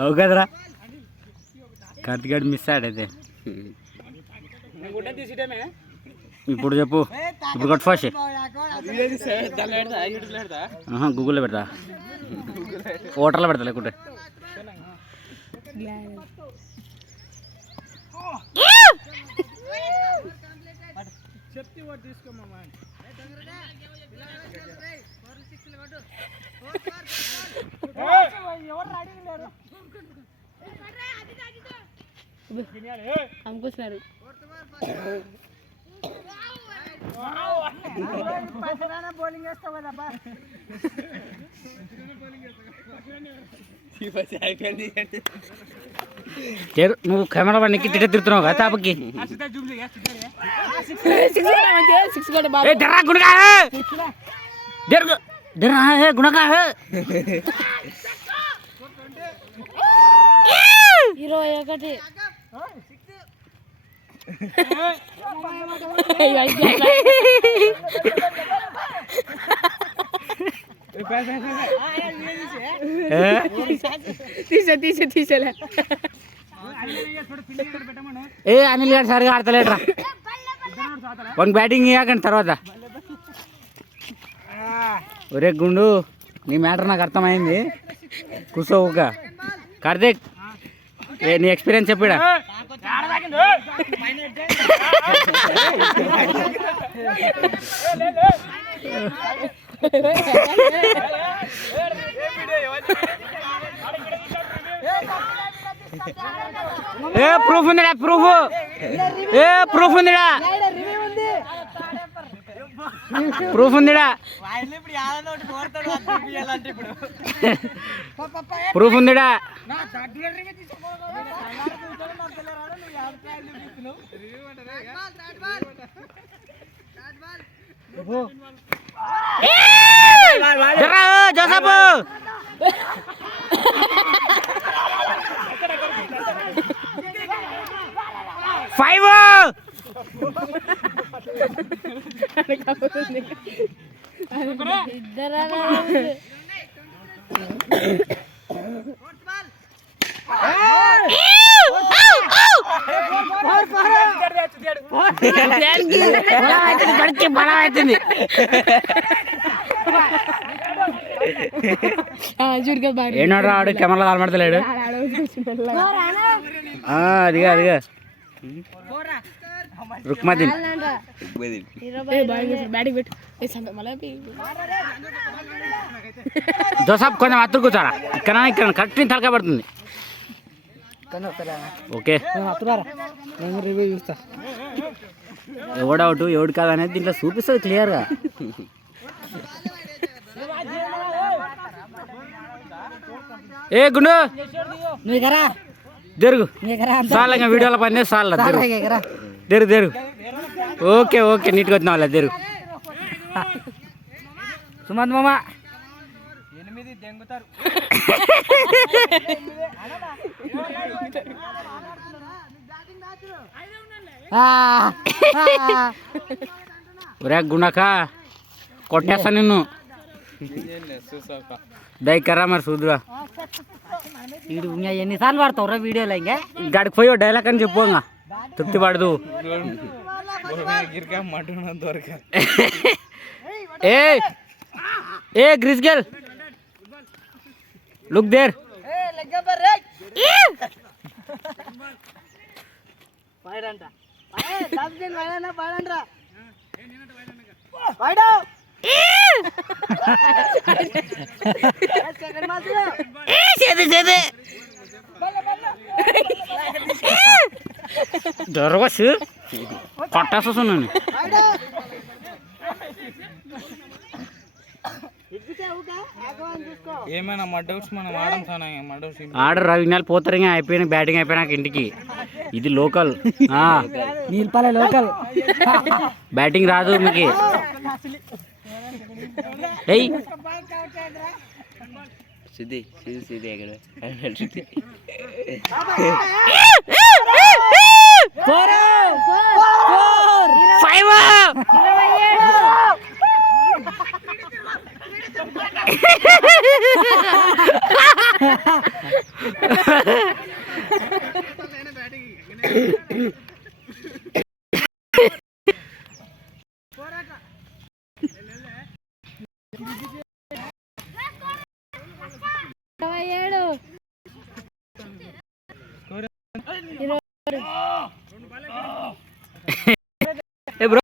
అవు కదరా కార్తిక్ మిస్ అయ్యాడైతే ఇప్పుడు చెప్పు ఇప్పుడు కొట్టు ఫస్ట్ గూగుల్లో పెడతా ఓటర్లో పెడతా లేకుంటే అమ్ముకొచ్చినారు నువ్వు కెమెరా బండికి టికెట్ తిరుగుతున్నావు కదా తాపకి గుణకా 21 తీసేలే ఏ అనిల్ గారు సరిగా ఆడతలేట్రా వన్ బ్యాటింగ్ ఇవ్వకండి తర్వాత ఒరే గుండు నీ మ్యాటర్ నాకు అర్థమైంది కూర్చోక కార్తీక్ నీ ఎక్స్పీరియన్స్ చెప్పాడా ఏ ప్రూఫ్ ఉందిడా ప్రూఫ్ ఉందిడా ప్రూఫ్ ఉందిడా ప్రూఫ్ ఉందిడా జోసఫ్ 5 ఏనాడు ఆడు కెమెరా కనబడతలేడు అదిగా అదిగా రుక్మదీన్ జోసఫ్ కొంచెం అత్తులు కూర్చోరా ఇక్కడ ఇక్కడ కరెక్ట్ తలకాయ పడుతుంది ఓకే రివ్యూ చూస్తా ఎవడు అవుట్ ఎవడు కాదు అనేది దీంట్లో చూపిస్తుంది క్లియర్గా ఏ గుండు జరుగు చాలు ఇంకా వీడియోలో పని చాలు జరుగు జరుగు ఓకే ఓకే నీట్గా వచ్చిన వాళ్ళ జరుగు సుమంత్ మామ ఒరే గుండక కొట్టేస్తా నిన్ను దయకరా మరి చూద్దురా ఎన్నిసార్లు వాడతావురా వీడియోలో ఇంకా గాడికి పోయి డైలాగ్ అని చెప్పు ఇంకా తృప్తి పడదు ఏ గ్రీస్ గర్ల్ లుక్ దేర్ దొరకచ్చు కొట్టేస్తున్నాను ఏమైనా మడ్డౌట్స్ మనం ఆడం ఆర్డర్ 2 నెలలు పోతారు ఇంకా అయిపోయిన బ్యాటింగ్ అయిపోయినాక ఇంటికి ఇది లోకల్ నీల్పల్లె లోకల్ బ్యాటింగ్ రాదు మీకు ఏయ్ సిద్ధి అక్కడ 5 ఏ బ్రో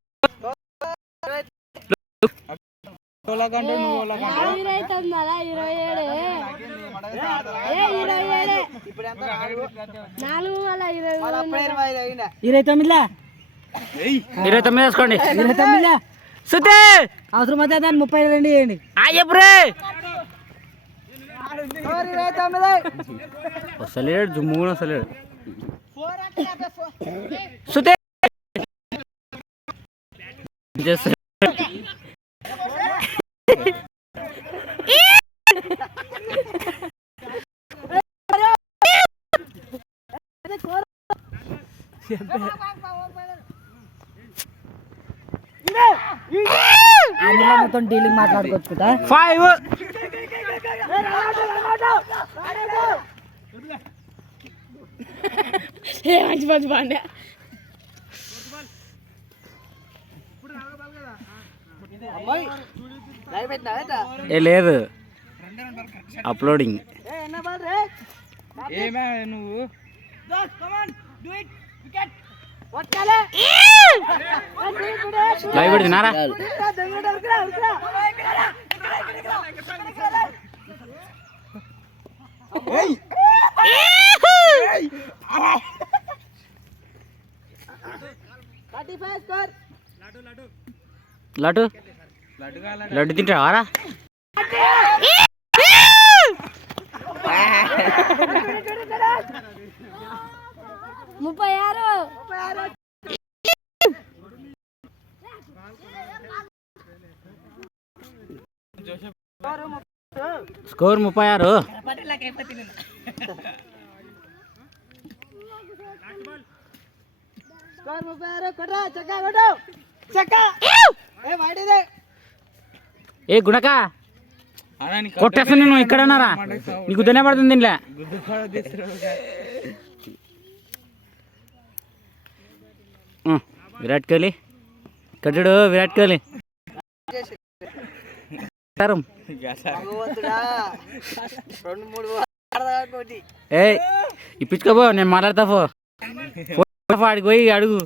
ఇరవై తొమ్మిదిలా 29 వేసుకోండి. 29 సుతే అవసరం అయితే దాన్ని 32 వేయండి. అయ్యప్రే వస్తలేడు జుమ్ము వస్తలేడు. సుతే అందులో మొత్తం డీలింగ్ మాట్లాడుకోవచ్చుకుంటా. 5 మంచి మంచి బాగుండే. ఏ లేదు అప్లోడింగ్ ఏమే నువ్వు లైవ్ పెడుతున్నారా? లడ్డు లడ్డు తింటావారా? స్కోర్ 36. ఏ గుణక కొట్టేస్తా నేను ఇక్కడన్నారా? నీకు తినబడుతుంది దీనిలే. విరాట్ కోహ్లీ కట్టుడు. విరాట్ కోహ్లీ ఏ ఇప్పించుకోబో, నేను మాట్లాడతా. ఆడికి పోయి అడుగు.